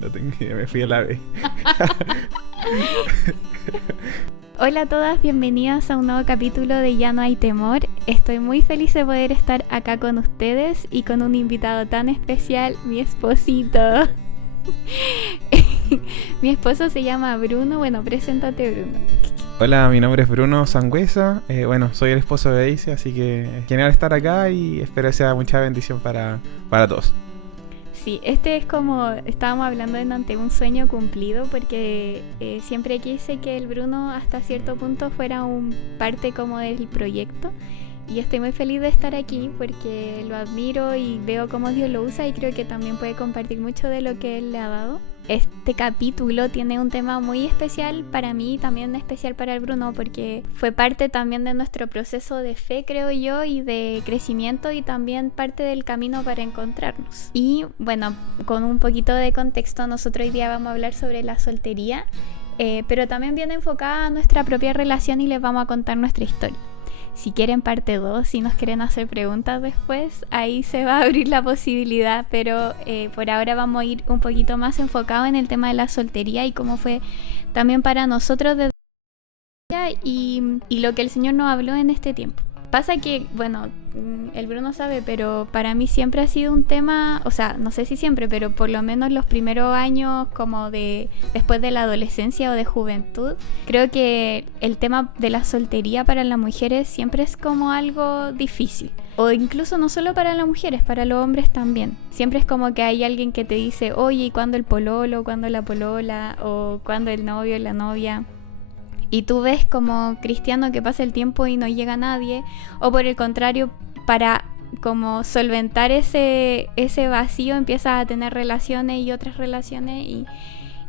No tengo idea, me fui a la B. Hola a todas, bienvenidas a un nuevo capítulo de Ya no hay temor. Estoy muy feliz de poder estar acá con ustedes y con un invitado tan especial, mi esposito. Mi esposo se llama Bruno. Bueno, preséntate, Bruno. Hola, mi nombre es Bruno Sangüesa. Soy el esposo de Daisy, así que genial estar acá y espero que sea mucha bendición para todos. Sí, este es como estábamos hablando ante un sueño cumplido, porque siempre quise que el Bruno hasta cierto punto fuera un parte como del proyecto, y estoy muy feliz de estar aquí porque lo admiro y veo cómo Dios lo usa y creo que también puede compartir mucho de lo que Él le ha dado. Este capítulo tiene un tema muy especial para mí y también especial para el Bruno, porque fue parte también de nuestro proceso de fe, creo yo, y de crecimiento, y también parte del camino para encontrarnos. Y bueno, con un poquito de contexto, nosotros hoy día vamos a hablar sobre la soltería, pero también viene enfocada a nuestra propia relación y les vamos a contar nuestra historia. Si quieren parte 2, si nos quieren hacer preguntas después, ahí se va a abrir la posibilidad, pero por ahora vamos a ir un poquito más enfocados en el tema de la soltería y cómo fue también para nosotros desde y lo que el Señor nos habló en este tiempo. Pasa que, bueno, el Bruno sabe, pero para mí siempre ha sido un tema, o sea, no sé si siempre, pero por lo menos los primeros años como de después de la adolescencia o de juventud, creo que el tema de la soltería para las mujeres siempre es como algo difícil. O incluso no solo para las mujeres, para los hombres también. Siempre es como que hay alguien que te dice, oye, ¿y cuándo el pololo? ¿Cuándo la polola? ¿O cuándo el novio, la novia? Y tú ves como cristiano que pasa el tiempo y no llega nadie, o por el contrario, para como solventar ese vacío empiezas a tener relaciones y otras relaciones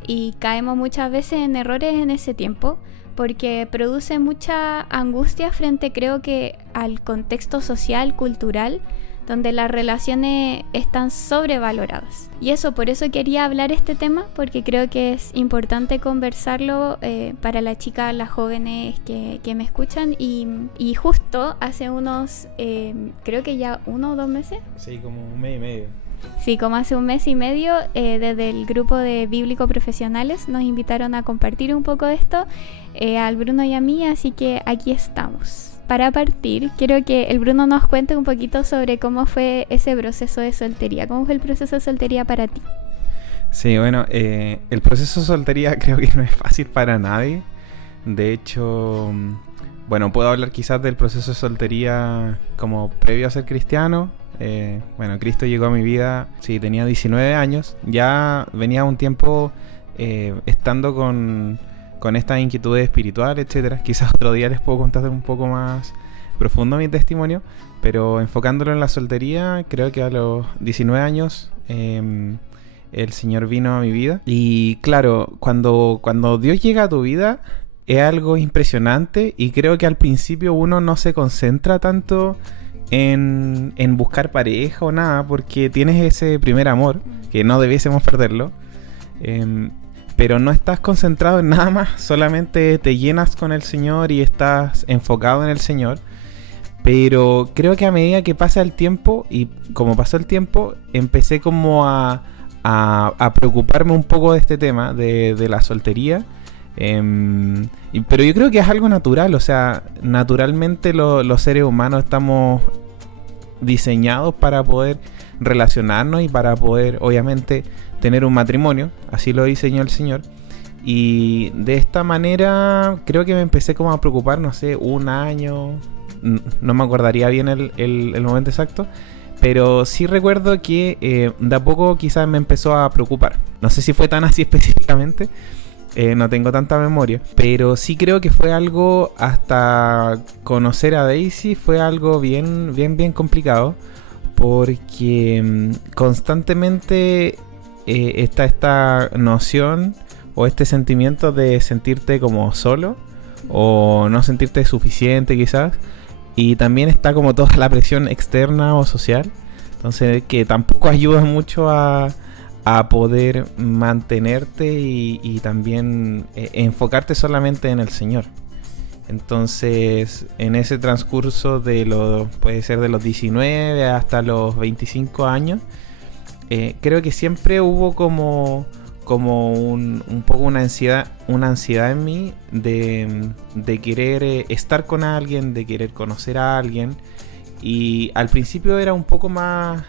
y caemos muchas veces en errores en ese tiempo, porque produce mucha angustia frente, creo que, al contexto social, cultural, donde las relaciones están sobrevaloradas. Y por eso quería hablar este tema, porque creo que es importante conversarlo para las chicas, las jóvenes que me escuchan. Y justo hace unos, creo que ya 1 o 2 meses. Sí, como un mes y medio. Sí, como hace 1 mes y medio, desde el grupo de Bíblico Profesionales nos invitaron a compartir un poco de esto al Bruno y a mí, así que aquí estamos. Para partir, quiero que el Bruno nos cuente un poquito sobre cómo fue ese proceso de soltería. ¿Cómo fue el proceso de soltería para ti? Sí, bueno, el proceso de soltería creo que no es fácil para nadie. De hecho, puedo hablar quizás del proceso de soltería como previo a ser cristiano. Cristo llegó a mi vida, sí, tenía 19 años. Ya venía un tiempo estando con estas inquietudes espirituales, etcétera. Quizás otro día les puedo contar un poco más profundo mi testimonio, pero enfocándolo en la soltería, creo que a los 19 años el Señor vino a mi vida. Y claro, cuando Dios llega a tu vida es algo impresionante, y creo que al principio uno no se concentra tanto en buscar pareja o nada, porque tienes ese primer amor, que no debiésemos perderlo. Pero no estás concentrado en nada más, solamente te llenas con el Señor y estás enfocado en el Señor. Pero creo que a medida que pasa el tiempo, y como pasó el tiempo, empecé como a preocuparme un poco de este tema, de la soltería. Pero yo creo que es algo natural, o sea, naturalmente los seres humanos estamos diseñados para poder relacionarnos y para poder, obviamente, tener un matrimonio. Así lo diseñó el Señor. Y de esta manera creo que me empecé como a preocupar, no sé, 1 año, no me acordaría bien el momento exacto, pero sí recuerdo que de a poco quizás me empezó a preocupar. No sé si fue tan así específicamente, no tengo tanta memoria, pero sí creo que fue algo, hasta conocer a Daisy fue algo bien complicado, porque constantemente está esta noción o este sentimiento de sentirte como solo o no sentirte suficiente quizás, y también está como toda la presión externa o social, entonces que tampoco ayuda mucho a poder mantenerte y también enfocarte solamente en el Señor. Entonces, en ese transcurso puede ser de los 19 hasta los 25 años, creo que siempre hubo como un poco una ansiedad en mí de querer estar con alguien, de querer conocer a alguien. Y al principio era un poco más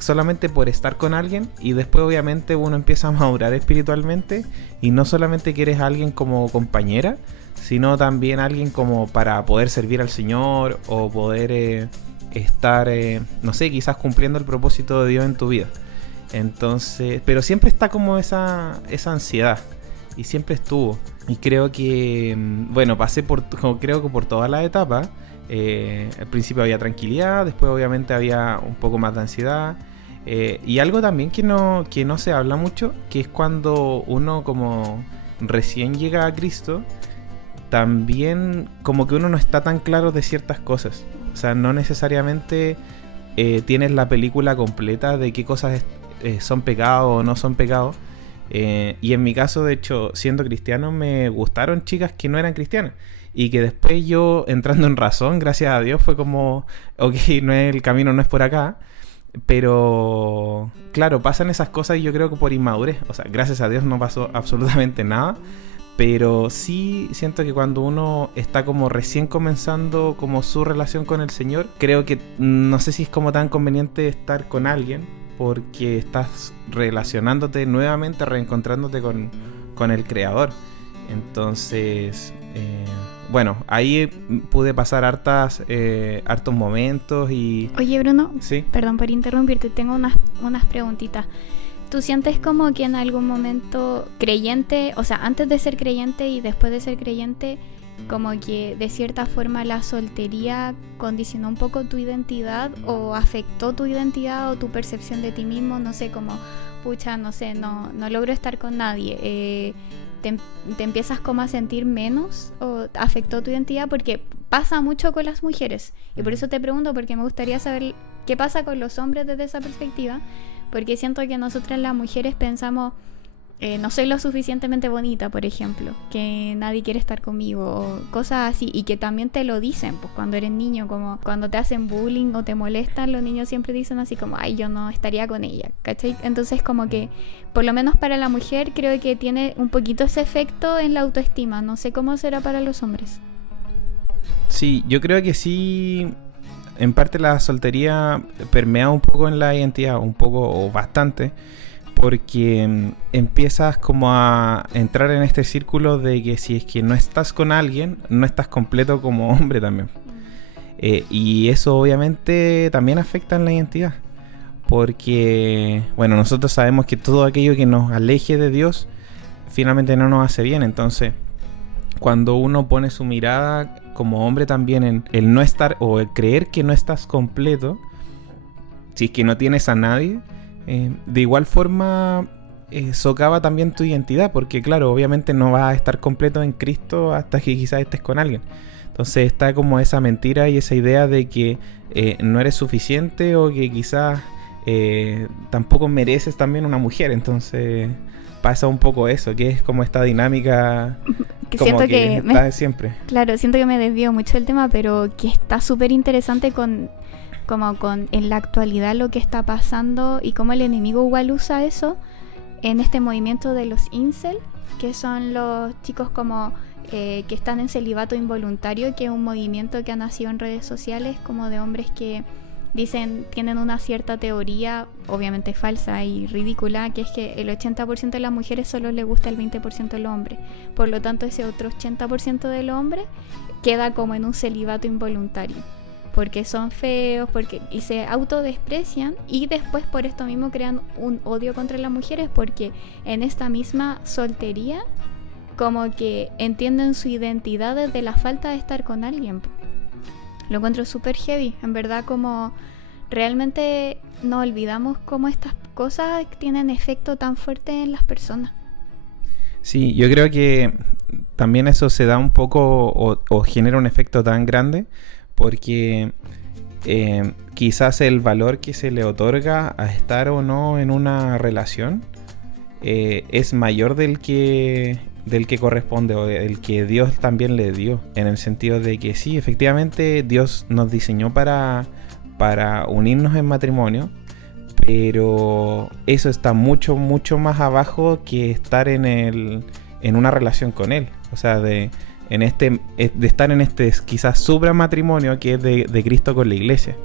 solamente por estar con alguien, y después obviamente uno empieza a madurar espiritualmente y no solamente quieres a alguien como compañera, sino también alguien como para poder servir al Señor o poder estar, no sé, quizás cumpliendo el propósito de Dios en tu vida. Entonces, pero siempre está como esa ansiedad, y siempre estuvo. Y creo que, bueno, pasé creo que por todas las etapas. Al principio había tranquilidad, después obviamente había un poco más de ansiedad. Y algo también que no se habla mucho, que es cuando uno como recién llega a Cristo, también como que uno no está tan claro de ciertas cosas. O sea, no necesariamente tienes la película completa de qué cosas son pecado o no son pecado. Y en mi caso, de hecho, siendo cristiano, me gustaron chicas que no eran cristianas. Y que después yo, entrando en razón, gracias a Dios, fue como, ok, el camino no es por acá. Pero, claro, pasan esas cosas y yo creo que por inmadurez. O sea, gracias a Dios no pasó absolutamente nada. Pero sí siento que cuando uno está como recién comenzando como su relación con el Señor, creo que no sé si es como tan conveniente estar con alguien, porque estás relacionándote nuevamente, reencontrándote con el Creador. Entonces, bueno, ahí pude pasar hartos momentos y... Oye, Bruno, ¿sí? Perdón por interrumpirte, tengo unas preguntitas. ¿Tú sientes como que en algún momento creyente, o sea, antes de ser creyente y después de ser creyente, como que de cierta forma la soltería condicionó un poco tu identidad o afectó tu identidad o tu percepción de ti mismo? No sé, como, pucha, no sé, no logro estar con nadie. Te empiezas como a sentir menos o afectó tu identidad, porque pasa mucho con las mujeres. Y por eso te pregunto, porque me gustaría saber qué pasa con los hombres desde esa perspectiva, porque siento que nosotras las mujeres pensamos, no soy lo suficientemente bonita, por ejemplo, que nadie quiere estar conmigo, o cosas así, y que también te lo dicen, pues cuando eres niño, como cuando te hacen bullying o te molestan, los niños siempre dicen así como, ay, yo no estaría con ella, ¿cachai? Entonces como que, por lo menos para la mujer, creo que tiene un poquito ese efecto en la autoestima. No sé cómo será para los hombres. Sí, yo creo que sí. En parte la soltería permea un poco en la identidad, un poco o bastante, porque empiezas como a entrar en este círculo de que si es que no estás con alguien, no estás completo como hombre también. Y eso obviamente también afecta en la identidad, porque, bueno, nosotros sabemos que todo aquello que nos aleje de Dios finalmente no nos hace bien. Entonces, cuando uno pone su mirada como hombre también en el no estar o el creer que no estás completo, si es que no tienes a nadie, de igual forma socava también tu identidad, porque claro, obviamente no vas a estar completo en Cristo hasta que quizás estés con alguien. Entonces está como esa mentira y esa idea de que no eres suficiente, o que quizás tampoco mereces también una mujer. Entonces pasa un poco eso, que es como esta dinámica que como siento que que está siempre. Claro, siento que me desvío mucho del tema, pero que está súper interesante con en la actualidad lo que está pasando y cómo el enemigo igual usa eso en este movimiento de los incel, que son los chicos como que están en celibato involuntario, que es un movimiento que ha nacido en redes sociales, como de hombres que dicen, tienen una cierta teoría, obviamente falsa y ridícula, que es que el 80% de las mujeres solo le gusta el 20% del hombre. Por lo tanto, ese otro 80% del hombre queda como en un celibato involuntario, porque son feos, y se autodesprecian, y después por esto mismo crean un odio contra las mujeres, porque en esta misma soltería como que entienden su identidad desde la falta de estar con alguien. Lo encuentro súper heavy, en verdad, como realmente nos olvidamos cómo estas cosas tienen efecto tan fuerte en las personas. Sí, yo creo que también eso se da un poco o genera un efecto tan grande porque quizás el valor que se le otorga a estar o no en una relación es mayor del que corresponde, o del que Dios también le dio, en el sentido de que sí, efectivamente Dios nos diseñó para unirnos en matrimonio, pero eso está mucho, mucho más abajo que estar en una relación con él. O sea, de estar en este quizás supramatrimonio que es de Cristo con la iglesia.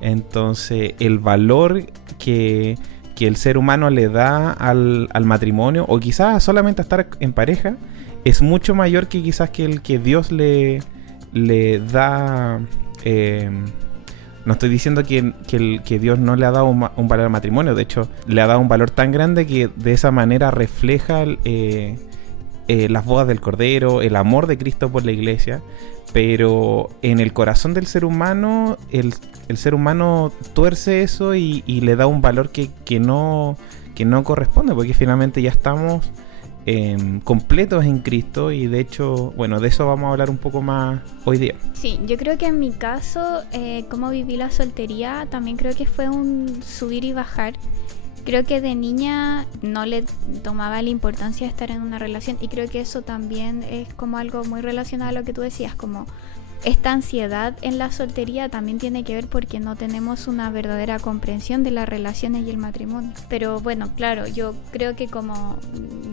Entonces, el valor que el ser humano le da al matrimonio, o quizás solamente a estar en pareja, es mucho mayor que quizás que el que Dios le da. No estoy diciendo que Dios no le ha dado un valor al matrimonio. De hecho, le ha dado un valor tan grande que de esa manera refleja las bodas del Cordero, el amor de Cristo por la iglesia. Pero en el corazón del ser humano, el ser humano tuerce eso y le da un valor que no corresponde, porque finalmente ya estamos completos en Cristo. Y de hecho, bueno, de eso vamos a hablar un poco más hoy día. Sí, yo creo que en mi caso, cómo viví la soltería, también creo que fue un subir y bajar. Creo que de niña no le tomaba la importancia de estar en una relación, y creo que eso también es como algo muy relacionado a lo que tú decías, como esta ansiedad en la soltería también tiene que ver porque no tenemos una verdadera comprensión de las relaciones y el matrimonio. Pero bueno, claro, yo creo que como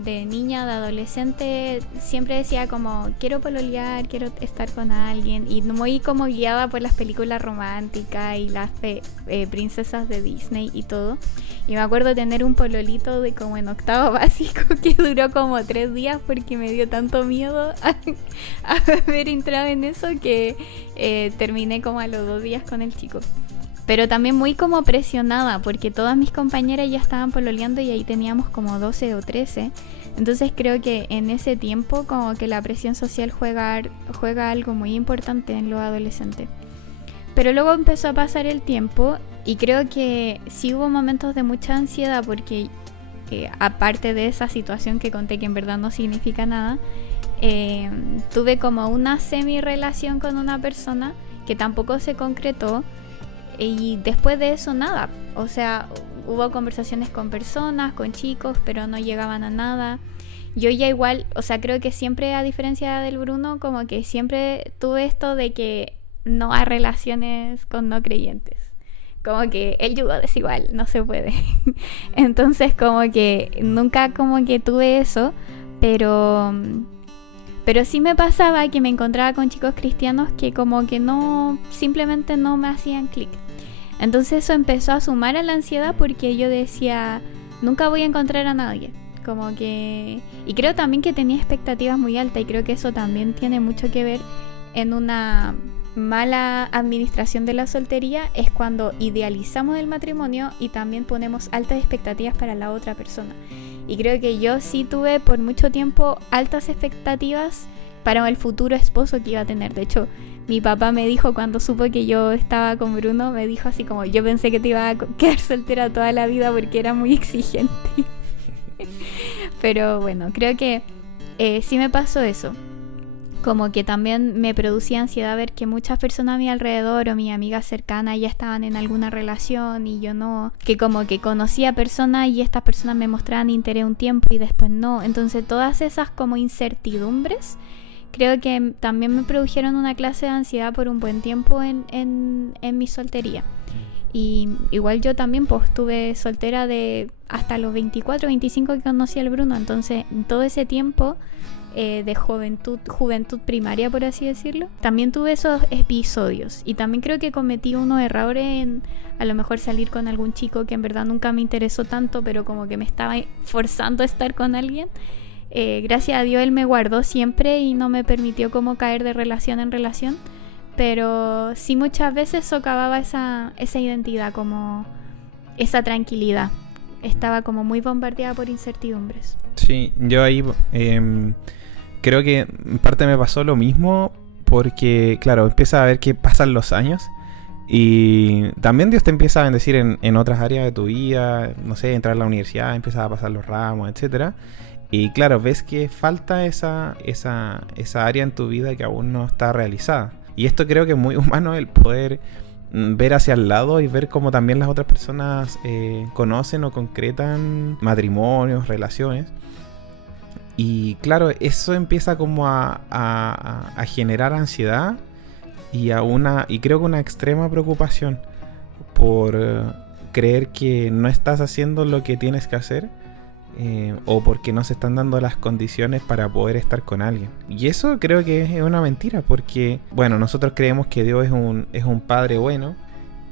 de niña, de adolescente, siempre decía como quiero pololear, quiero estar con alguien, y muy como guiada por las películas románticas y las princesas de Disney y todo. Y me acuerdo tener un pololito de como en octavo básico que duró como 3 días porque me dio tanto miedo a haber entrado en eso que terminé como a los 2 días con el chico. Pero también muy como presionada porque todas mis compañeras ya estaban pololeando y ahí teníamos como 12 o 13. Entonces creo que en ese tiempo como que la presión social juega algo muy importante en los adolescentes. Pero luego empezó a pasar el tiempo y creo que sí hubo momentos de mucha ansiedad porque aparte de esa situación que conté que en verdad no significa nada, tuve como una semi-relación con una persona que tampoco se concretó, y después de eso nada. O sea, hubo conversaciones con personas, con chicos, pero no llegaban a nada. Yo ya igual, o sea, creo que siempre, a diferencia del Bruno, como que siempre tuve esto de que no hay relaciones con no creyentes. Como que el yugo desigual no se puede. Entonces como que nunca como que tuve eso, pero sí me pasaba que me encontraba con chicos cristianos que como que no, simplemente no me hacían clic. Entonces eso empezó a sumar a la ansiedad porque yo decía, nunca voy a encontrar a nadie. Como que... Y creo también que tenía expectativas muy altas, y creo que eso también tiene mucho que ver en una mala administración de la soltería. Es cuando idealizamos el matrimonio y también ponemos altas expectativas para la otra persona. Y creo que yo sí tuve por mucho tiempo altas expectativas para el futuro esposo que iba a tener. De hecho, mi papá me dijo cuando supo que yo estaba con Bruno, me dijo así como, yo pensé que te iba a quedar soltera toda la vida porque era muy exigente. Pero bueno, creo que sí me pasó eso. Como que también me producía ansiedad ver que muchas personas a mi alrededor o mis amigas cercanas ya estaban en alguna relación y yo no. Que como que conocía personas y estas personas me mostraban interés un tiempo y después no. Entonces todas esas como incertidumbres creo que también me produjeron una clase de ansiedad por un buen tiempo en mi soltería. Y igual yo también pues estuve soltera de hasta los 24, 25 que conocí al Bruno. Entonces en todo ese tiempo de juventud primaria, por así decirlo, también tuve esos episodios. Y también creo que cometí unos errores en a lo mejor salir con algún chico que en verdad nunca me interesó tanto, pero como que me estaba forzando a estar con alguien. Gracias a Dios él me guardó siempre y no me permitió como caer de relación en relación. Pero sí muchas veces socavaba esa identidad, como esa tranquilidad. Estaba como muy bombardeada por incertidumbres. Sí, yo ahí creo que en parte me pasó lo mismo porque, claro, empieza a ver que pasan los años y también Dios te empieza a bendecir en otras áreas de tu vida, no sé, entrar a la universidad, empiezas a pasar los ramos, etcétera. Y claro, ves que falta esa área en tu vida que aún no está realizada. Y esto creo que es muy humano, el poder ver hacia el lado y ver cómo también las otras personas conocen o concretan matrimonios, relaciones. Y claro, eso empieza como a generar ansiedad y creo que una extrema preocupación creer que no estás haciendo lo que tienes que hacer, o porque no se están dando las condiciones para poder estar con alguien. Y eso creo que es una mentira, porque, bueno, nosotros creemos que Dios es un padre bueno,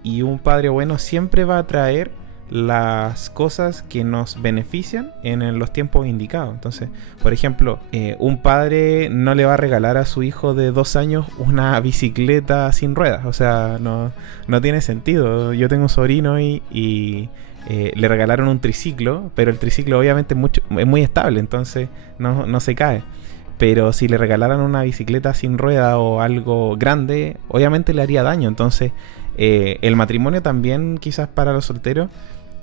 y un padre bueno siempre va a traer las cosas que nos benefician en los tiempos indicados. Entonces, por ejemplo, un padre no le va a regalar a su hijo de 2 años una bicicleta sin ruedas. O sea, no tiene sentido. Yo tengo un sobrino y le regalaron un triciclo, pero el triciclo obviamente es muy estable, entonces no se cae. Pero si le regalaran una bicicleta sin rueda o algo grande, obviamente le haría daño. Entonces, el matrimonio también, quizás para los solteros,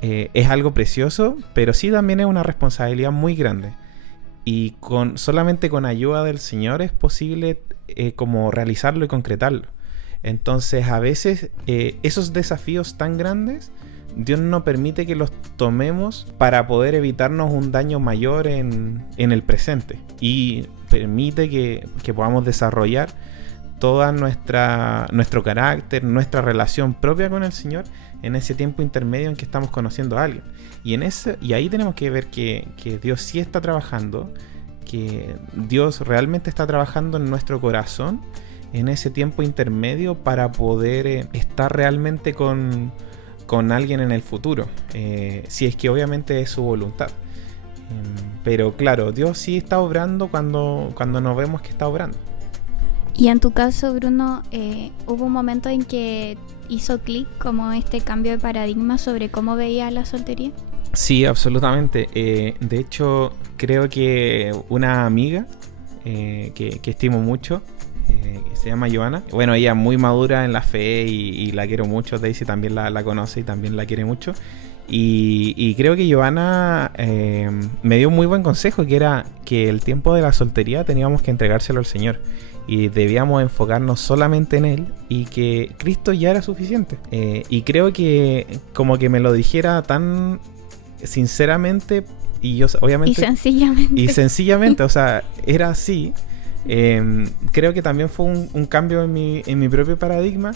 es algo precioso, pero sí también es una responsabilidad muy grande. Y solamente con ayuda del Señor es posible como realizarlo y concretarlo. Entonces, a veces esos desafíos tan grandes, Dios no permite que los tomemos para poder evitarnos un daño mayor en el presente, y permite que podamos desarrollar toda nuestro carácter, nuestra relación propia con el Señor en ese tiempo intermedio en que estamos conociendo a alguien. Y ahí tenemos que ver que Dios sí está trabajando, que Dios realmente está trabajando en nuestro corazón en ese tiempo intermedio para poder estar realmente con alguien en el futuro, si es que obviamente es su voluntad. Pero claro, Dios sí está obrando cuando nos vemos que está obrando. Y en tu caso, Bruno, ¿hubo un momento en que hizo clic como este cambio de paradigma sobre cómo veía la soltería? Sí, absolutamente. De hecho, creo que una amiga que estimo mucho, que se llama Joana, bueno, ella es muy madura en la fe y la quiero mucho. Daisy también la conoce y también la quiere mucho. Y creo que Joana me dio un muy buen consejo, que era que el tiempo de la soltería teníamos que entregárselo al Señor y debíamos enfocarnos solamente en Él, y que Cristo ya era suficiente. Y creo que como que me lo dijera tan sinceramente y yo obviamente y sencillamente, o sea, era así. Creo que también fue un cambio en mi propio paradigma,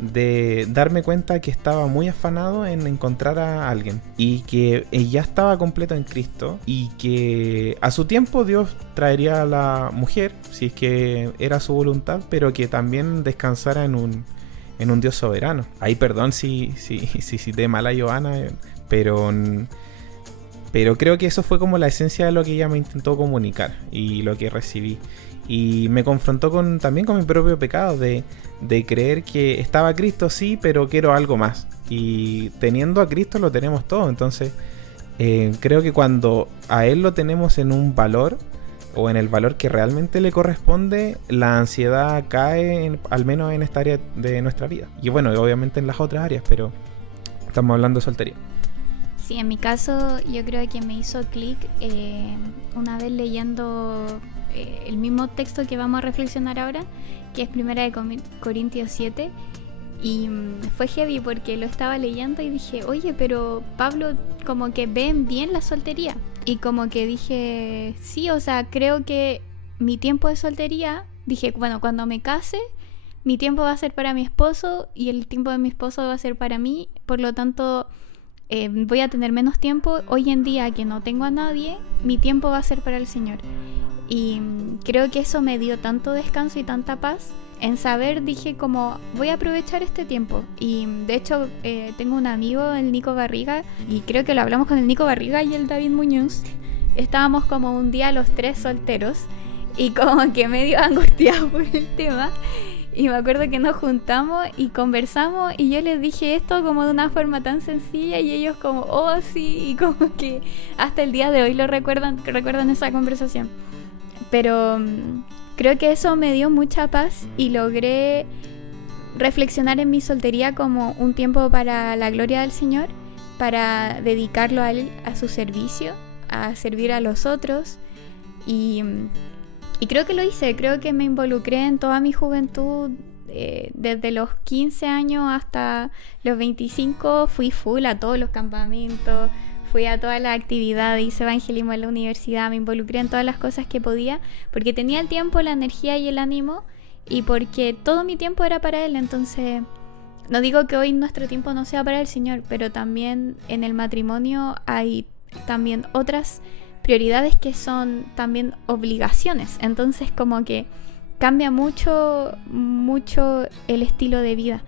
de darme cuenta que estaba muy afanado en encontrar a alguien, y que ya estaba completo en Cristo, y que a su tiempo Dios traería a la mujer si es que era su voluntad, pero que también descansara en un Dios soberano. Ahí perdón si cité mal a Joana, pero creo que eso fue como la esencia de lo que ella me intentó comunicar y lo que recibí. Y me confrontó también con mi propio pecado de creer que estaba Cristo, sí, pero quiero algo más. Y teniendo a Cristo lo tenemos todo. Entonces, creo que cuando a Él lo tenemos en un valor, o en el valor que realmente le corresponde, la ansiedad cae, al menos en esta área de nuestra vida. Y bueno, obviamente en las otras áreas, pero estamos hablando de soltería. Sí, en mi caso yo creo que me hizo clic una vez leyendo el mismo texto que vamos a reflexionar ahora, que es 1 Corintios 7, y fue heavy porque lo estaba leyendo y dije, oye, pero Pablo como que ven bien la soltería, y como que dije, sí, o sea, creo que mi tiempo de soltería, dije, bueno, cuando me case, mi tiempo va a ser para mi esposo y el tiempo de mi esposo va a ser para mí, por lo tanto voy a tener menos tiempo. Hoy en día que no tengo a nadie, mi tiempo va a ser para el Señor. Y creo que eso me dio tanto descanso y tanta paz en saber, dije como voy a aprovechar este tiempo. Y de hecho tengo un amigo, el Nico Barriga, y creo que lo hablamos con el Nico Barriga y el David Muñoz. Estábamos como un día los tres solteros y como que medio angustiados por el tema. Y me acuerdo que nos juntamos y conversamos, y yo les dije esto como de una forma tan sencilla, y ellos como, oh sí, y como que hasta el día de hoy lo recuerdan esa conversación. Pero creo que eso me dio mucha paz y logré reflexionar en mi soltería como un tiempo para la gloria del Señor, para dedicarlo a Él, a su servicio, a servir a los otros. Y creo que lo hice, creo que me involucré en toda mi juventud, desde los 15 años hasta los 25, fui full a todos los campamentos, fui a todas las actividades, hice evangelismo en la universidad, me involucré en todas las cosas que podía, porque tenía el tiempo, la energía y el ánimo, y porque todo mi tiempo era para Él. Entonces no digo que hoy nuestro tiempo no sea para el Señor, pero también en el matrimonio hay también otras prioridades que son también obligaciones. Entonces como que cambia mucho el estilo de vida.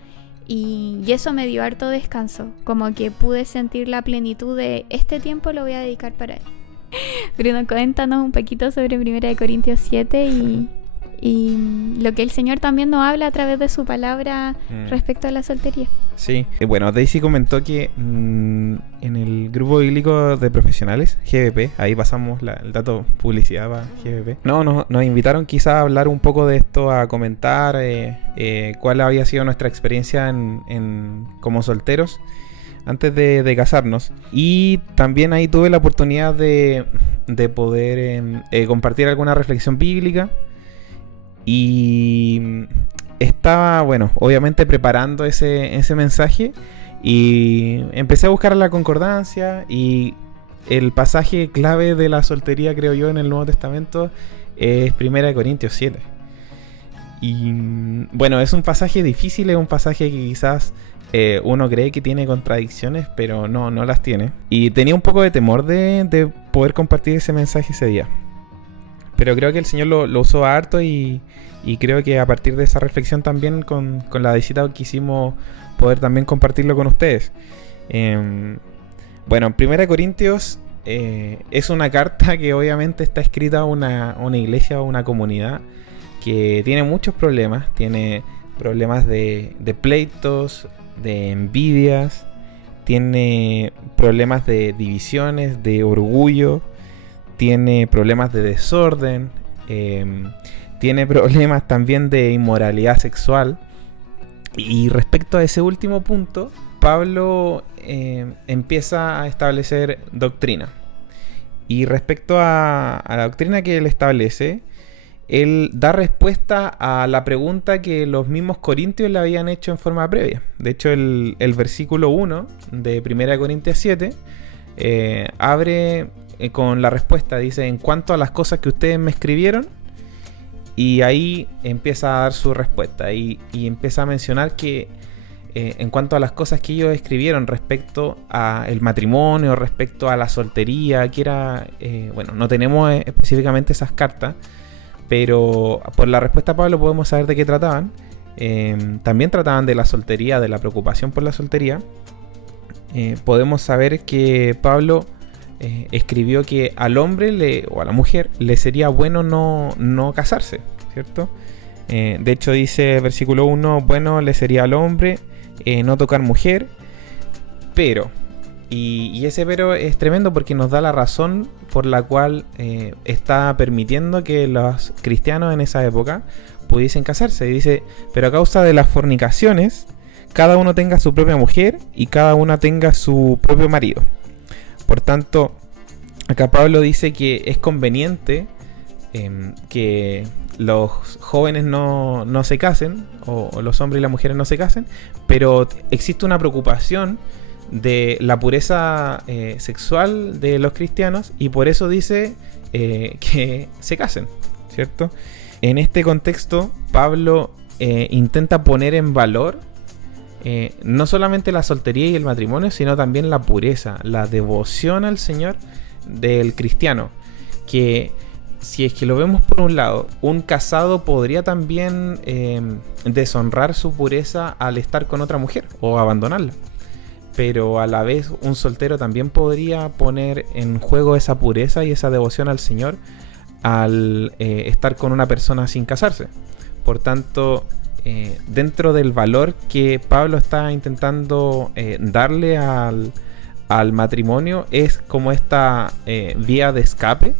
Y eso me dio harto descanso. Como que pude sentir la plenitud de este tiempo lo voy a dedicar para él. Bruno, cuéntanos un poquito sobre 1 Corintios 7 y lo que el Señor también nos habla a través de su palabra respecto a la soltería. Sí, bueno, Daisy comentó que en el grupo bíblico de profesionales, GBP, ahí pasamos el dato publicidad para GBP. Nos invitaron quizás a hablar un poco de esto, a comentar cuál había sido nuestra experiencia como solteros antes de casarnos. Y también ahí tuve la oportunidad de poder compartir alguna reflexión bíblica. Y estaba, bueno, obviamente preparando ese mensaje y empecé a buscar la concordancia, y el pasaje clave de la soltería, creo yo, en el Nuevo Testamento es 1 Corintios 7. Y bueno, es un pasaje difícil, es un pasaje que quizás uno cree que tiene contradicciones, pero no las tiene. Y tenía un poco de temor de poder compartir ese mensaje ese día. Pero creo que el Señor lo usó harto, y creo que a partir de esa reflexión también con la visita quisimos poder también compartirlo con ustedes. Bueno, 1 Corintios es una carta que obviamente está escrita a una iglesia o una comunidad que tiene muchos problemas. Tiene problemas de pleitos, de envidias, tiene problemas de divisiones, de orgullo, tiene problemas de desorden, tiene problemas también de inmoralidad sexual. Y respecto a ese último punto, Pablo empieza a establecer doctrina. Y respecto a la doctrina que él establece, él da respuesta a la pregunta que los mismos corintios le habían hecho en forma previa. De hecho, el versículo 1 de 1 Corintios 7 abre con la respuesta. Dice: en cuanto a las cosas que ustedes me escribieron. Y ahí empieza a dar su respuesta y empieza a mencionar que en cuanto a las cosas que ellos escribieron respecto al matrimonio, respecto a la soltería, que era, bueno, no tenemos específicamente esas cartas, pero por la respuesta de Pablo podemos saber de qué trataban. También trataban de la soltería, de la preocupación por la soltería. Podemos saber que Pablo escribió que al hombre o a la mujer le sería bueno no casarse, ¿cierto? De hecho dice el versículo 1, bueno le sería al hombre no tocar mujer, pero, y ese pero es tremendo porque nos da la razón por la cual está permitiendo que los cristianos en esa época pudiesen casarse. Y dice: pero a causa de las fornicaciones, cada uno tenga su propia mujer y cada una tenga su propio marido. Por tanto, acá Pablo dice que es conveniente que los jóvenes no se casen, o los hombres y las mujeres no se casen, pero existe una preocupación de la pureza sexual de los cristianos, y por eso dice que se casen, ¿cierto? En este contexto, Pablo intenta poner en valor no solamente la soltería y el matrimonio, sino también la pureza, la devoción al Señor del cristiano. Que si es que lo vemos por un lado, un casado podría también deshonrar su pureza al estar con otra mujer o abandonarla. Pero a la vez un soltero también podría poner en juego esa pureza y esa devoción al Señor al estar con una persona sin casarse. Por tanto, dentro del valor que Pablo está intentando darle al matrimonio, es como esta vía de escape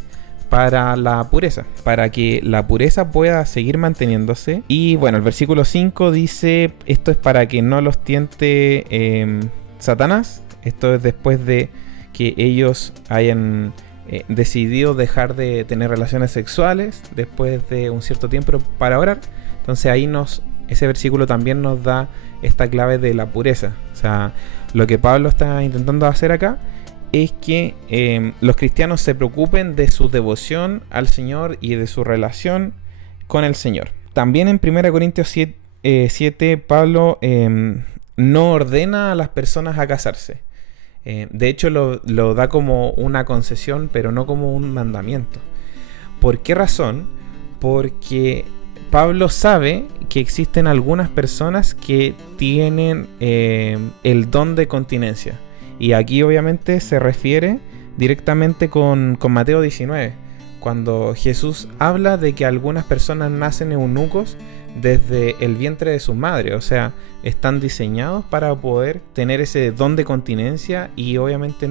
para la pureza, para que la pureza pueda seguir manteniéndose. Y bueno, el versículo 5 dice: esto es para que no los tiente Satanás. Esto es después de que ellos hayan decidido dejar de tener relaciones sexuales después de un cierto tiempo para orar. Entonces ahí ese versículo también nos da esta clave de la pureza. O sea, lo que Pablo está intentando hacer acá es que los cristianos se preocupen de su devoción al Señor y de su relación con el Señor. También en 1 Corintios 7, Pablo no ordena a las personas a casarse. De hecho, lo da como una concesión, pero no como un mandamiento. ¿Por qué razón? Porque Pablo sabe que existen algunas personas que tienen el don de continencia. Y aquí obviamente se refiere directamente con Mateo 19, cuando Jesús habla de que algunas personas nacen eunucos desde el vientre de su madre. O sea, están diseñados para poder tener ese don de continencia y obviamente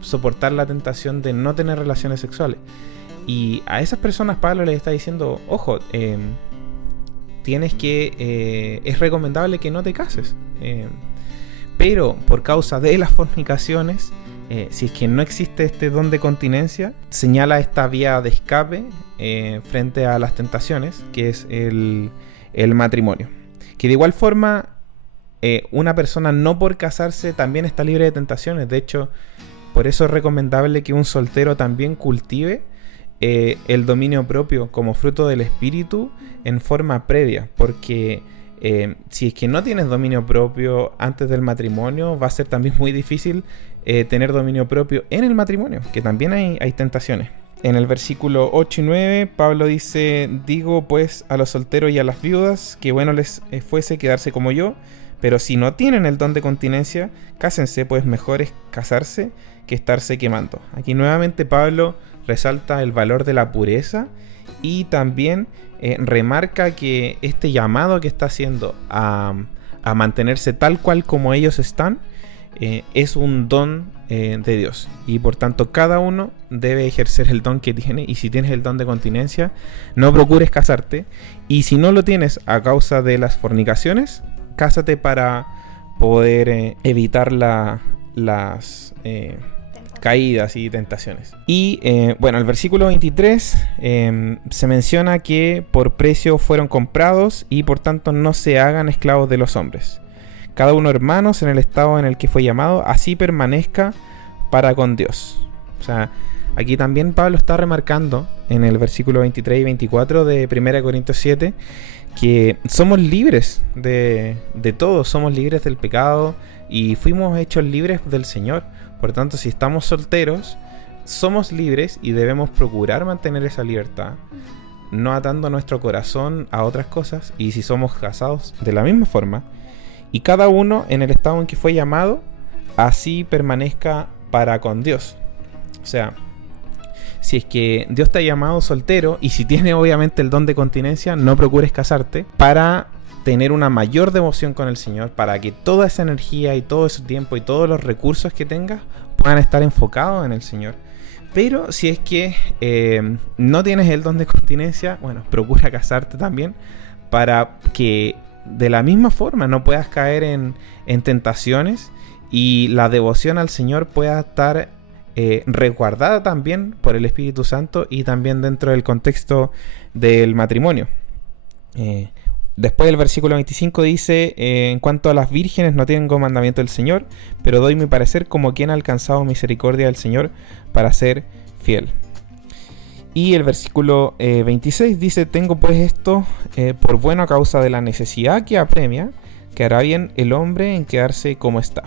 soportar la tentación de no tener relaciones sexuales. Y a esas personas Pablo les está diciendo, ojo, es recomendable que no te cases. Pero por causa de las fornicaciones, si es que no existe este don de continencia, señala esta vía de escape frente a las tentaciones, que es el matrimonio. Que de igual forma, una persona no por casarse también está libre de tentaciones. De hecho, por eso es recomendable que un soltero también cultive el dominio propio como fruto del espíritu en forma previa, porque si es que no tienes dominio propio antes del matrimonio, va a ser también muy difícil tener dominio propio en el matrimonio, que también hay tentaciones. En el versículo 8 y 9, Pablo dice: digo pues a los solteros y a las viudas que bueno les fuese quedarse como yo, pero si no tienen el don de continencia, cásense, pues mejor es casarse que estarse quemando. Aquí nuevamente Pablo resalta el valor de la pureza y también remarca que este llamado que está haciendo a mantenerse tal cual como ellos están es un don de Dios, y por tanto cada uno debe ejercer el don que tiene. Y si tienes el don de continencia, no procures casarte, y si no lo tienes a causa de las fornicaciones, cásate para poder evitar las caídas y tentaciones. Y bueno, el versículo 23 se menciona que por precio fueron comprados y por tanto no se hagan esclavos de los hombres. Cada uno, hermanos, en el estado en el que fue llamado, así permanezca para con Dios. O sea, aquí también Pablo está remarcando en el versículo 23 y 24 de 1 Corintios 7 que somos libres de todo, somos libres del pecado y fuimos hechos libres del Señor. Por tanto, si estamos solteros, somos libres y debemos procurar mantener esa libertad, no atando nuestro corazón a otras cosas. Y si somos casados, de la misma forma. Y cada uno en el estado en que fue llamado, así permanezca para con Dios. O sea, si es que Dios te ha llamado soltero, y si tienes obviamente el don de continencia, no procures casarte para tener una mayor devoción con el Señor, para que toda esa energía y todo ese tiempo y todos los recursos que tengas puedan estar enfocados en el Señor. Pero si es que no tienes el don de continencia, bueno, procura casarte también, para que de la misma forma no puedas caer en tentaciones y la devoción al Señor pueda estar resguardada también por el Espíritu Santo y también dentro del contexto del matrimonio. Después del versículo 25 dice: en cuanto a las vírgenes, no tengo mandamiento del Señor, pero doy mi parecer como quien ha alcanzado misericordia del Señor para ser fiel. Y el versículo 26 dice: tengo pues esto por bueno a causa de la necesidad que apremia, que hará bien el hombre en quedarse como está.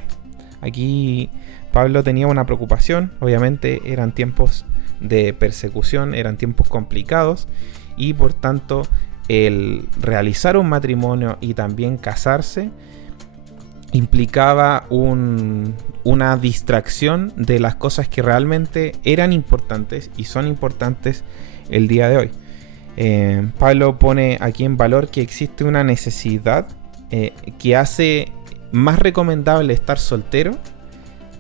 Aquí Pablo tenía una preocupación. Obviamente eran tiempos de persecución, eran tiempos complicados, y por tanto el realizar un matrimonio y también casarse implicaba una distracción de las cosas que realmente eran importantes y son importantes el día de hoy. Pablo pone aquí en valor que existe una necesidad que hace más recomendable estar soltero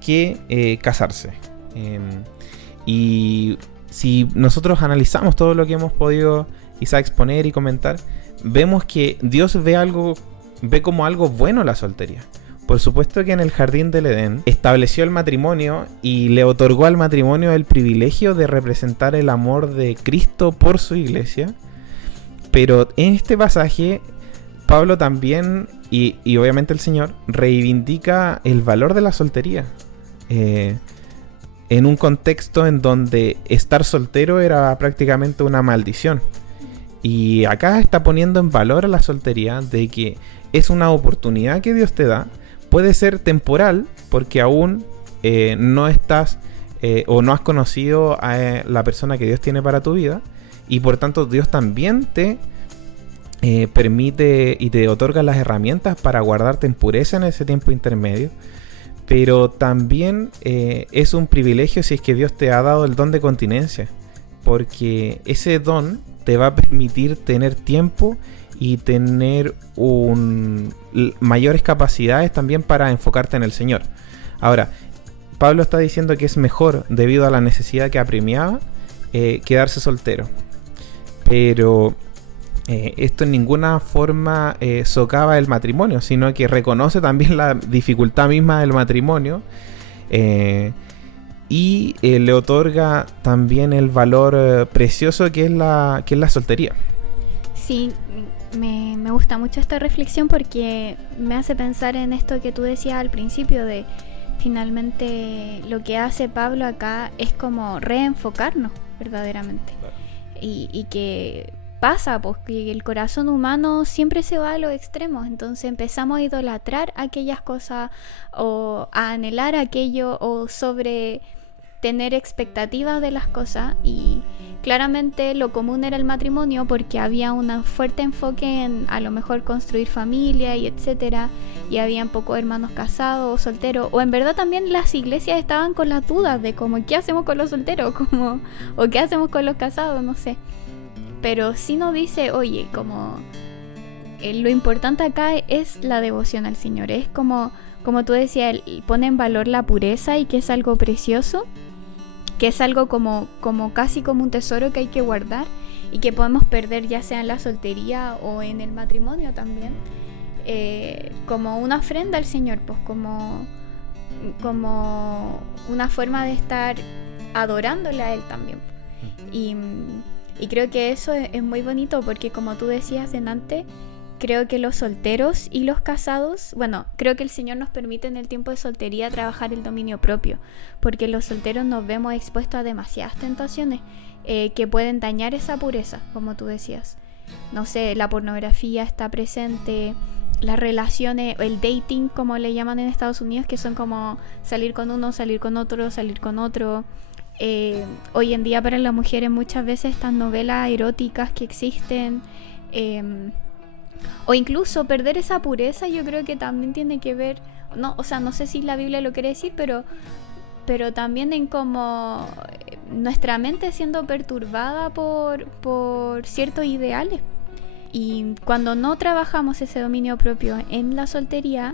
que casarse. Y si nosotros analizamos todo lo que hemos podido quizá exponer y comentar, vemos que Dios ve como algo bueno la soltería. Por supuesto que en el jardín del Edén estableció el matrimonio y le otorgó al matrimonio el privilegio de representar el amor de Cristo por su iglesia. Pero en este pasaje Pablo también, y obviamente el Señor, reivindica el valor de la soltería. En un contexto en donde estar soltero era prácticamente una maldición. Y acá está poniendo en valor a la soltería, de que es una oportunidad que Dios te da. Puede ser temporal, porque aún no estás o no has conocido a la persona que Dios tiene para tu vida. Y por tanto Dios también te permite y te otorga las herramientas para guardarte en pureza en ese tiempo intermedio. Pero también es un privilegio si es que Dios te ha dado el don de continencia, porque ese don te va a permitir tener tiempo y tener mayores capacidades también para enfocarte en el Señor. Ahora, Pablo está diciendo que es mejor, debido a la necesidad que apremiaba, quedarse soltero. Pero esto en ninguna forma socava el matrimonio, sino que reconoce también la dificultad misma del matrimonio y le otorga también el valor precioso que es la soltería. Sí, me gusta mucho esta reflexión porque me hace pensar en esto que tú decías al principio de finalmente lo que hace Pablo acá es como reenfocarnos verdaderamente. Claro. Y que pasa, pues que el corazón humano siempre se va a los extremos, entonces empezamos a idolatrar aquellas cosas o a anhelar aquello o sobre tener expectativas de las cosas, y claramente lo común era el matrimonio porque había un fuerte enfoque en a lo mejor construir familia y etcétera, y habían pocos hermanos casados o solteros, o en verdad también las iglesias estaban con las dudas de como ¿qué hacemos con los solteros? O ¿qué hacemos con los casados? No sé. Pero sí nos dice, oye, como lo importante acá es la devoción al Señor. Es como tú decías, él pone en valor la pureza y que es algo precioso, que es algo como casi como un tesoro que hay que guardar y que podemos perder ya sea en la soltería o en el matrimonio también, como una ofrenda al Señor, pues como una forma de estar adorándole a Él también. Y creo que eso es muy bonito porque, como tú decías delante, creo que los solteros y los casados, bueno, creo que el Señor nos permite en el tiempo de soltería trabajar el dominio propio, porque los solteros nos vemos expuestos a demasiadas tentaciones que pueden dañar esa pureza, como tú decías. No sé, la pornografía está presente, las relaciones, el dating, como le llaman en Estados Unidos, que son como salir con uno, salir con otro, salir con otro. Hoy en día para las mujeres muchas veces estas novelas eróticas que existen, o incluso perder esa pureza, yo creo que también tiene que ver, no, o sea, no sé si la Biblia lo quiere decir, pero también en como nuestra mente siendo perturbada por ciertos ideales. Y cuando no trabajamos ese dominio propio en la soltería,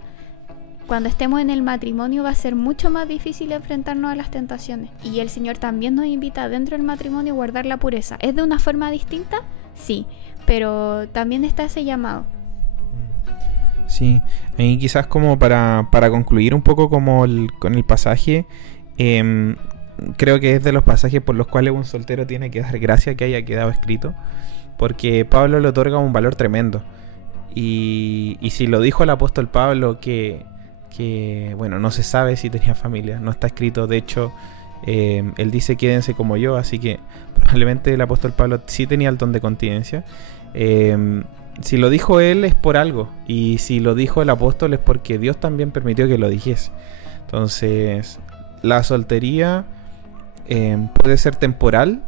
cuando estemos en el matrimonio va a ser mucho más difícil enfrentarnos a las tentaciones. Y el Señor también nos invita dentro del matrimonio a guardar la pureza. ¿Es de una forma distinta? Sí, pero también está ese llamado. Sí, y quizás como para concluir un poco como con el pasaje, creo que es de los pasajes por los cuales un soltero tiene que dar gracia que haya quedado escrito, porque Pablo le otorga un valor tremendo. Y si lo dijo el apóstol Pablo que bueno, no se sabe si tenía familia, no está escrito. De hecho, él dice quédense como yo, así que probablemente el apóstol Pablo sí tenía el don de continencia. Si lo dijo él es por algo, y si lo dijo el apóstol es porque Dios también permitió que lo dijese. Entonces, la soltería puede ser temporal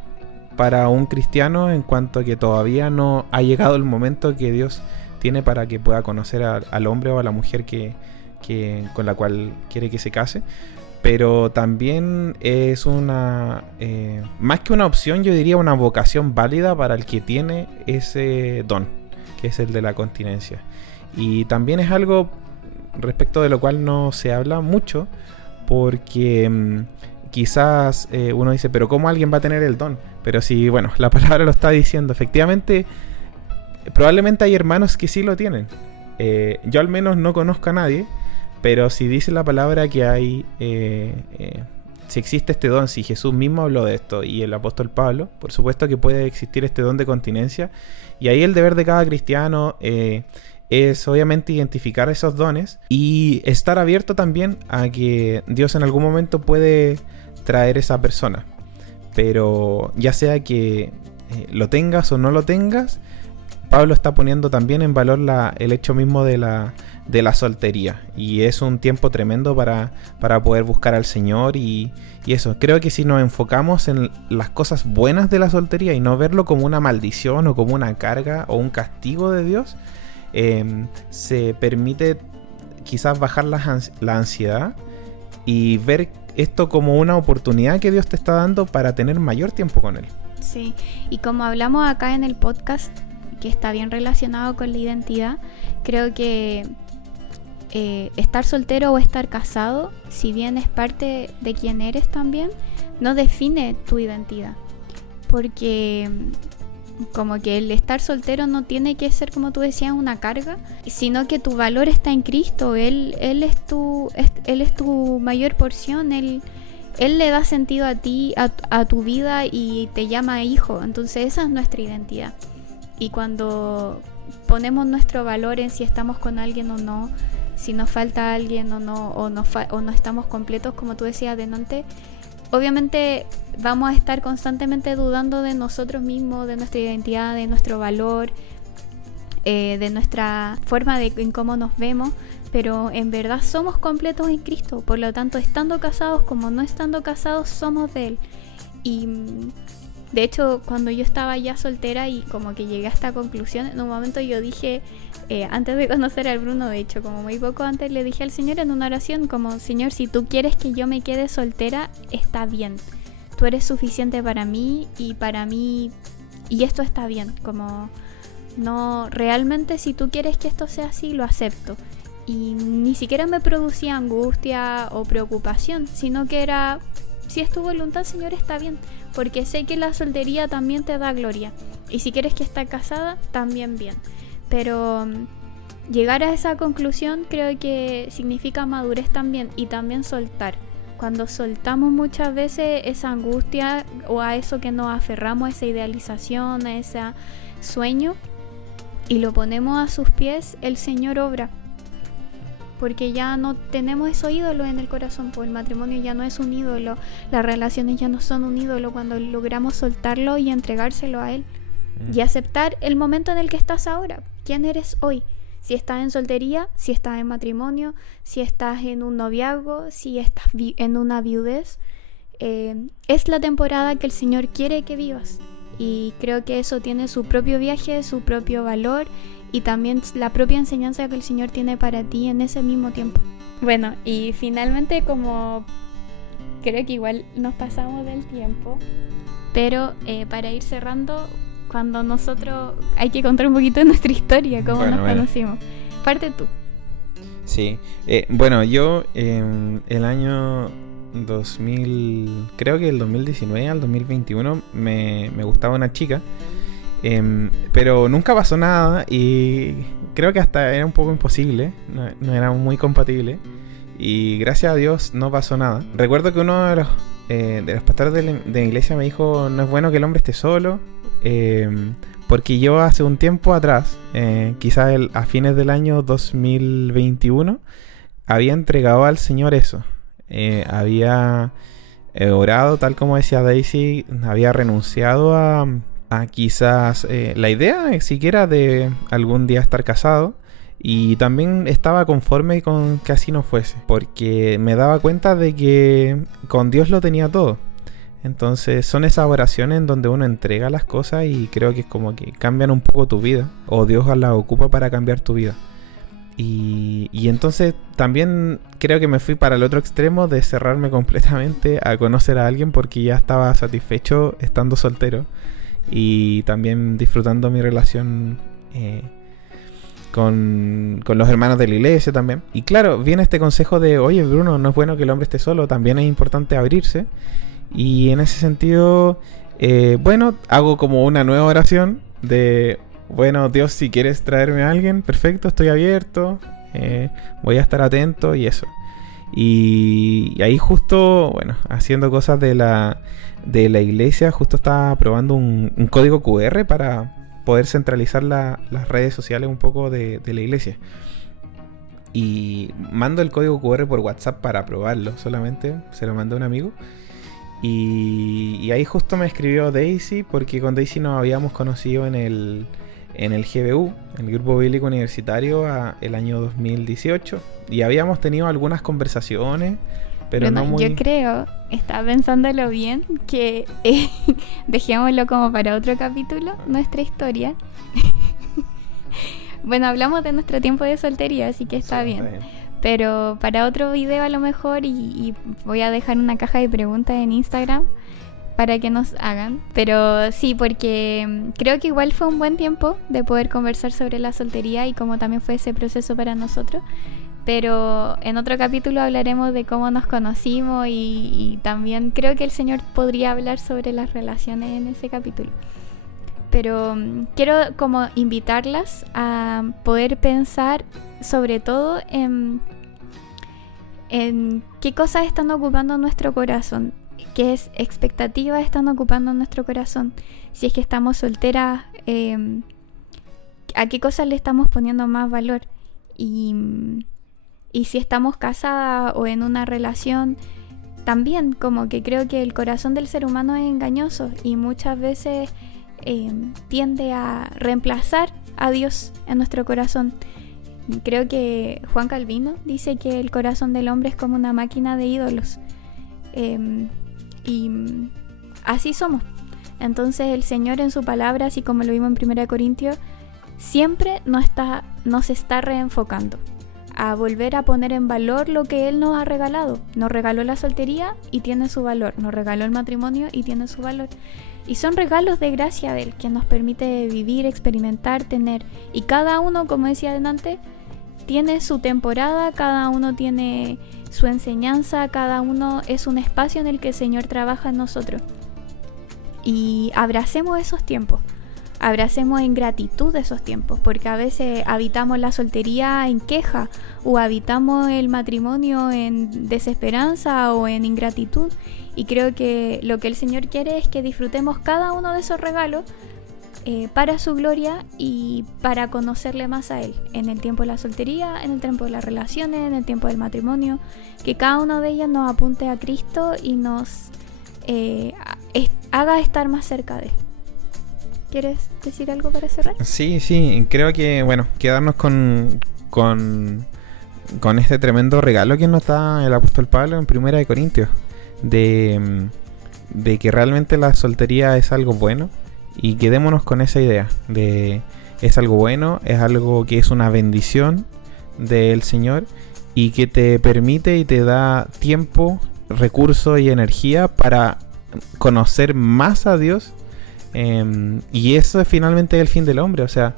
para un cristiano en cuanto a que todavía no ha llegado el momento que Dios tiene para que pueda conocer al hombre o a la mujer con la cual quiere que se case. Pero también es una más que una opción, yo diría una vocación válida para el que tiene ese don, que es el de la continencia. Y también es algo respecto de lo cual no se habla mucho, porque quizás uno dice, pero ¿cómo alguien va a tener el don? Pero si, bueno, la palabra lo está diciendo, efectivamente, probablemente hay hermanos que sí lo tienen. Yo al menos no conozco a nadie, pero si dice la palabra que hay, si existe este don, si Jesús mismo habló de esto y el apóstol Pablo, por supuesto que puede existir este don de continencia. Y ahí el deber de cada cristiano es obviamente identificar esos dones y estar abierto también a que Dios en algún momento puede traer esa persona. Pero ya sea que lo tengas o no lo tengas, Pablo está poniendo también en valor el hecho mismo de la soltería. Y es un tiempo tremendo para poder buscar al Señor y eso. Creo que si nos enfocamos en las cosas buenas de la soltería y no verlo como una maldición o como una carga o un castigo de Dios, se permite quizás bajar la ansiedad y ver esto como una oportunidad que Dios te está dando para tener mayor tiempo con Él. Sí, y como hablamos acá en el podcast, que está bien relacionado con la identidad, creo que estar soltero o estar casado, si bien es parte de quién eres también, no define tu identidad. Porque como que el estar soltero no tiene que ser, como tú decías, una carga, sino que tu valor está en Cristo. Él es tu mayor porción. Él le da sentido a ti, a tu vida, y te llama hijo. Entonces esa es nuestra identidad. Y cuando ponemos nuestro valor en si estamos con alguien o no, si nos falta alguien o no, o no estamos completos, como tú decías delante, obviamente vamos a estar constantemente dudando de nosotros mismos, de nuestra identidad, de nuestro valor, de nuestra forma en cómo nos vemos, pero en verdad somos completos en Cristo. Por lo tanto, estando casados como no estando casados, somos de Él. Y de hecho, cuando yo estaba ya soltera y como que llegué a esta conclusión, en un momento yo dije, antes de conocer al Bruno, de hecho, como muy poco antes, le dije al Señor en una oración como: Señor, si tú quieres que yo me quede soltera, está bien. Tú eres suficiente para mí, y esto está bien. Como, no, realmente si tú quieres que esto sea así, lo acepto. Y ni siquiera me producía angustia o preocupación, sino que era: si es tu voluntad, Señor, está bien. Porque sé que la soltería también te da gloria. Y si quieres que esté casada, también bien. Pero llegar a esa conclusión creo que significa madurez también. Y también soltar. Cuando soltamos muchas veces esa angustia o a eso que nos aferramos, a esa idealización, a ese sueño, y lo ponemos a sus pies, el Señor obra. Porque ya no tenemos esos ídolos en el corazón, pues el matrimonio ya no es un ídolo, las relaciones ya no son un ídolo cuando logramos soltarlo y entregárselo a Él. Y aceptar el momento en el que estás ahora, quién eres hoy. Si estás en soltería, si estás en matrimonio, si estás en un noviazgo, si estás en una viudez, es la temporada que el Señor quiere que vivas. Y creo que eso tiene su propio viaje, su propio valor, y también la propia enseñanza que el Señor tiene para ti en ese mismo tiempo. Bueno, y finalmente, como creo que igual nos pasamos del tiempo, pero para ir cerrando, cuando nosotros hay que contar un poquito de nuestra historia, cómo nos conocimos. Parte tú. Sí, bueno, yo el año 2000, creo que el 2019 al 2021 me gustaba una chica. Pero nunca pasó nada y creo que hasta era un poco imposible, no era muy compatible, y gracias a Dios no pasó nada. Recuerdo que uno de los pastores de la iglesia me dijo: no es bueno que el hombre esté solo, porque yo hace un tiempo atrás, quizás a fines del año 2021, había entregado al Señor eso. Había orado, tal como decía Daisy, había renunciado a quizás la idea siquiera de algún día estar casado, y también estaba conforme con que así no fuese, porque me daba cuenta de que con Dios lo tenía todo. Entonces son esas oraciones en donde uno entrega las cosas y creo que es como que cambian un poco tu vida, o Dios las ocupa para cambiar tu vida. Y entonces también creo que me fui para el otro extremo de cerrarme completamente a conocer a alguien, porque ya estaba satisfecho estando soltero y también disfrutando mi relación con los hermanos de la iglesia también. Y claro, viene este consejo de: oye, Bruno, no es bueno que el hombre esté solo, también es importante abrirse. Y en ese sentido, bueno, hago como una nueva oración de: bueno, Dios, si quieres traerme a alguien, perfecto, estoy abierto, voy a estar atento y eso. Y ahí justo, bueno, haciendo cosas de la iglesia, justo estaba probando un código QR para poder centralizar las redes sociales un poco de la iglesia. Y mando el código QR por WhatsApp para probarlo, solamente se lo mandé a un amigo. Y ahí justo me escribió Daisy, porque con Daisy nos habíamos conocido en el GBU, el Grupo Bíblico Universitario, el año 2018. Y habíamos tenido algunas conversaciones, pero bueno, no muy... Yo creo, estaba pensándolo bien, que dejémoslo como para otro capítulo, nuestra historia. Bueno, hablamos de nuestro tiempo de soltería, así que está bien. Pero para otro video a lo mejor, y voy a dejar una caja de preguntas en Instagram para que nos hagan. Pero sí, porque creo que igual fue un buen tiempo de poder conversar sobre la soltería y cómo también fue ese proceso para nosotros. Pero en otro capítulo hablaremos de cómo nos conocimos y también creo que el Señor podría hablar sobre las relaciones en ese capítulo. Pero quiero como invitarlas a poder pensar sobre todo en qué cosas están ocupando nuestro corazón, qué expectativas están ocupando nuestro corazón, si es que estamos solteras, a qué cosas le estamos poniendo más valor y si estamos casadas o en una relación. También como que creo que el corazón del ser humano es engañoso y muchas veces tiende a reemplazar a Dios en nuestro corazón. Creo que Juan Calvino dice que el corazón del hombre es como una máquina de ídolos, y así somos. Entonces el Señor en su palabra, así como lo vimos en 1 Corintios, siempre nos está reenfocando a volver a poner en valor lo que Él nos ha regalado. Nos regaló la soltería y tiene su valor, nos regaló el matrimonio y tiene su valor. Y son regalos de gracia de Él que nos permite vivir, experimentar, tener. Y cada uno, como decía adelante, tiene su temporada, cada uno tiene su enseñanza, cada uno es un espacio en el que el Señor trabaja en nosotros. Y abracemos esos tiempos, abracemos en gratitud esos tiempos, porque a veces habitamos la soltería en queja o habitamos el matrimonio en desesperanza o en ingratitud. Y creo que lo que el Señor quiere es que disfrutemos cada uno de esos regalos para su gloria y para conocerle más a Él en el tiempo de la soltería, en el tiempo de las relaciones, en el tiempo del matrimonio, que cada uno de ellos nos apunte a Cristo y nos haga estar más cerca de Él. ¿Quieres decir algo para cerrar? Sí, creo que, bueno, quedarnos con este tremendo regalo que nos da el apóstol Pablo en 1 Corintios, de que realmente la soltería es algo bueno, y quedémonos con esa idea de es algo bueno, es algo que es una bendición del Señor y que te permite y te da tiempo, recursos y energía para conocer más a Dios. Y eso es finalmente el fin del hombre. O sea,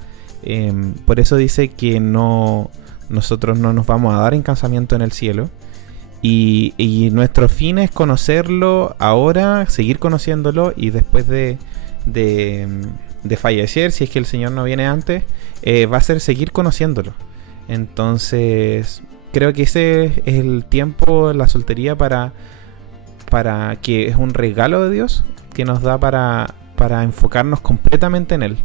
por eso dice que nosotros no nos vamos a dar en casamiento en el cielo. Y nuestro fin es conocerlo ahora, seguir conociéndolo, y después de fallecer, si es que el Señor no viene antes, va a ser seguir conociéndolo. Entonces creo que ese es el tiempo, la soltería, para que es un regalo de Dios que nos da para enfocarnos completamente en Él,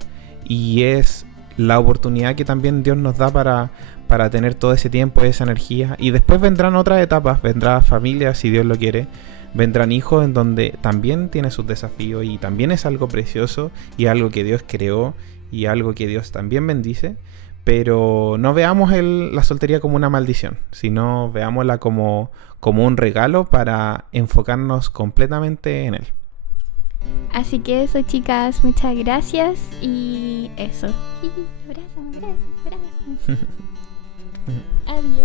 y es la oportunidad que también Dios nos da para tener todo ese tiempo, esa energía. Y después vendrán otras etapas, vendrá familia si Dios lo quiere, vendrán hijos en donde también tiene sus desafíos y también es algo precioso y algo que Dios creó y algo que Dios también bendice. Pero no veamos la soltería como una maldición, sino veámosla como un regalo para enfocarnos completamente en Él. Así que eso, chicas, muchas gracias y eso. Abrazo. Adiós.